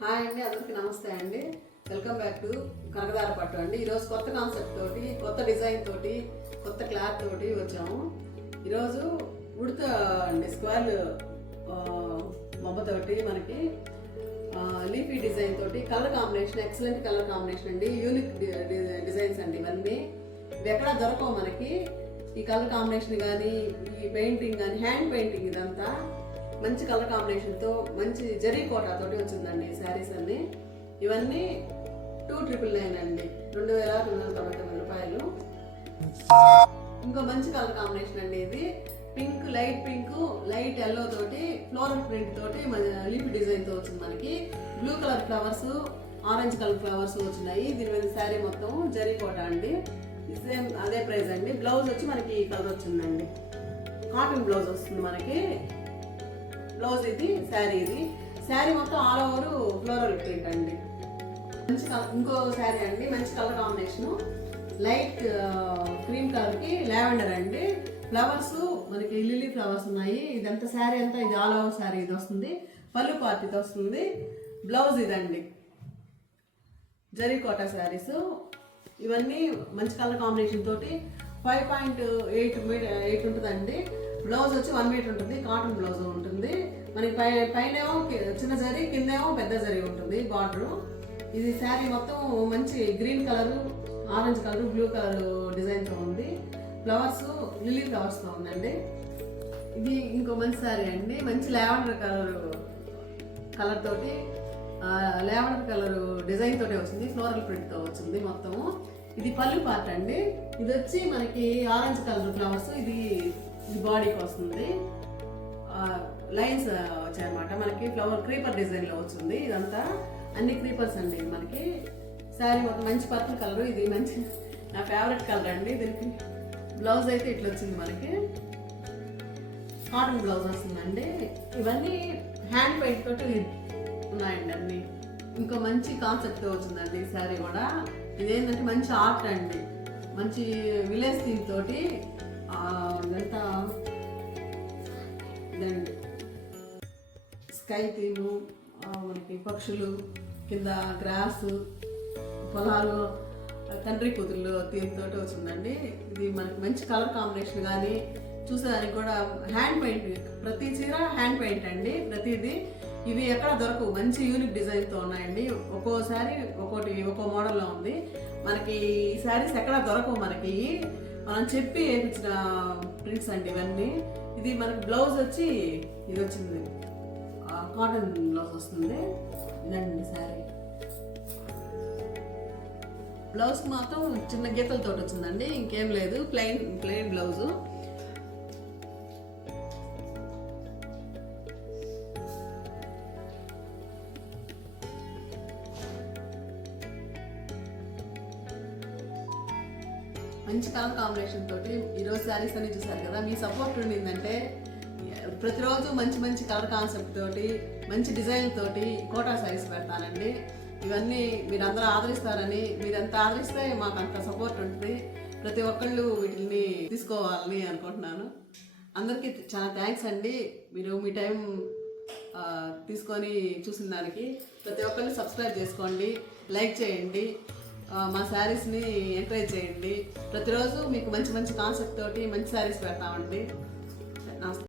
Hi అండి, అందరికీ నమస్తే అండి. వెల్కమ్ బ్యాక్ టు కనకదార పట్టు అండి. ఈరోజు కొత్త కాన్సెప్ట్ తోటి, కొత్త డిజైన్ తోటి, కొత్త క్లాత్ తోటి వచ్చాము. ఈరోజు ఉడత అండి, స్క్వేర్ బొమ్మతోటి మనకి లీఫీ డిజైన్ తోటి colour combination, excellent colour combination అండి. యూనిక్ డిజైన్స్ అండి ఇవన్నీ. ఇవి ఎక్కడా దొరకవు మనకి. ఈ కలర్ కాంబినేషన్ కానీ, ఈ పెయింటింగ్ కానీ, హ్యాండ్ పెయింటింగ్ ఇదంతా మంచి కలర్ కాంబినేషన్తో, మంచి జరీ కోటా తోటి వచ్చిందండి ఈ శారీస్ అన్ని. ఇవన్నీ 2,999 అండి, 2,999 రూపాయలు. ఇంకో మంచి కలర్ కాంబినేషన్ అండి ఇది. Pink, light pink, light yellow తోటి ఫ్లోరల్ ప్రింట్ తోటి లీఫ్ డిజైన్ తో వచ్చింది మనకి. Blue colour flowers, orange colour flowers వచ్చినాయి. దీని మీద శారీ మొత్తం జరీ కోటా అండి. సేమ్ అదే ప్రైస్ అండి. బ్లౌజ్ వచ్చి మనకి ఈ కలర్ వచ్చిందండి. కాటన్ బ్లౌజ్ వస్తుంది మనకి. బ్లౌజ్ ఇది, ఇది శారీ మొత్తం ఆల్ ఓవర్ ఫ్లోరల్ ప్రింట్ అండి. మంచి ఇంకో శారీ అండి, మంచి colour combination. Light cream colour కి లావెండర్ అండి. ఫ్లవర్స్ మనకి లిల్లీ ఫ్లవర్స్ ఉన్నాయి. ఇదంతా శారీ అంతా ఇది ఆల్ ఓవర్ శారీ ఇది వస్తుంది. పళ్ళు పార్టీతో వస్తుంది. బ్లౌజ్ ఇదండి, జరీ కోటా శారీస్. ఇవన్నీ మంచి కలర్ కాంబినేషన్ తోటి 5.8 ఉంటుందండి. బ్లౌజ్ వచ్చి 1 మీటర్ ఉంటుంది. కాటన్ బ్లౌజ్ ఉంటుంది మనకి. పైనేమో చిన్న జరీ, కిందేమో పెద్ద జరీ ఉంటుంది బార్డర్. ఇది శారీ మొత్తం మంచి green colour, orange colour, blue colour డిజైన్తో ఉంది. ఫ్లవర్స్ లిల్లీ ఫ్లవర్స్తో ఉందండి. ఇది ఇంకో మంచి శారీ అండి. మంచి లావెండర్ కలర్ తోటి, లావెండర్ కలర్ డిజైన్ తోటి వచ్చింది. ఫ్లోరల్ ప్రింట్తో వచ్చింది మొత్తము. ఇది పళ్ళు పార్ట్ అండి. ఇది వచ్చి మనకి ఆరెంజ్ కలర్ ఫ్లవర్స్. ఇది బాడీకి వస్తుంది. లైన్స్ వచ్చాయన్నమాట మనకి. ఫ్లవర్ క్రీపర్ డిజైన్ లో వచ్చింది. ఇదంతా అన్ని క్రీపర్స్ అండి మనకి. శారీ మొత్తం మంచి పర్పుల్ కలర్. ఇది మంచి నా ఫేవరెట్ కలర్ అండి. దీనికి బ్లౌజ్ అయితే ఇట్లా వచ్చింది మనకి. కాటన్ బ్లౌజ్ వస్తుందండి. ఇవన్నీ హ్యాండ్ పెయింట్ తోటి ఉన్నాయండి అన్ని. ఇంకో మంచి కాన్సెప్ట్ వచ్చిందండి ఈ శారీ కూడా. ఇదేంటంటే మంచి ఆర్ట్ అండి. మంచి విలేజ్ థీమ్ తోటి ఇదంతా ఇదండి. స్కై థీము, మనకి పక్షులు, కింద గ్రాస్, పొలాలు, తండ్రి కూతుళ్ళు థీమ్ తోటి వచ్చిందండి. ఇది మనకి మంచి కలర్ కాంబినేషన్ కానీ చూసేదానికి కూడా. హ్యాండ్ పెయింట్, ప్రతి చీర హ్యాండ్ పెయింట్ అండి ప్రతిదీ. ఇవి ఎక్కడ దొరకవు. మంచి యూనిక్ డిజైన్తో ఉన్నాయండి. ఒక్కోసారి ఒక్కో మోడల్లో ఉంది మనకి. ఈ శారీస్ ఎక్కడ దొరకవు మనకి. మనం చెప్పి వేయించిన ప్రింట్స్ అండి ఇవన్నీ. ఇది మనకి బ్లౌజ్ వచ్చి ఇది వచ్చింది, కాటన్ బ్లౌజ్ వస్తుంది. ఇదండి శారీ. బ్లౌజ్ మాత్రం చిన్న గీతలతో వచ్చిందండి, ఇంకేం లేదు. Plain blouse. మంచి కలర్ కాంబినేషన్ తోటి ఈరోజు శారీస్ అన్ని చూసారు కదా. మీ సపోర్ట్ ఉండిందంటే ప్రతిరోజు మంచి మంచి కలర్ కాన్సెప్ట్ తోటి, మంచి డిజైన్ తోటి కోటా శారీస్ పెడతానండి. ఇవన్నీ మీరు అందరూ ఆదరిస్తారని, మీరు ఎంత ఆదరిస్తే మాకు అంత సపోర్ట్ ఉంటుంది. ప్రతి ఒక్కళ్ళు వీటిని తీసుకోవాలని అనుకుంటున్నాను. అందరికీ చాలా థ్యాంక్స్ అండి. మీరు మీ టైం తీసుకొని చూసిన దానికి. ప్రతి ఒక్కళ్ళు సబ్స్క్రైబ్ చేసుకోండి, లైక్ చేయండి, మా శారీస్ని ఎంకరేజ్ చేయండి. ప్రతిరోజు మీకు మంచి మంచి కాన్సెప్ట్ తోటి మంచి శారీస్ పెడతామండి. నమస్తే.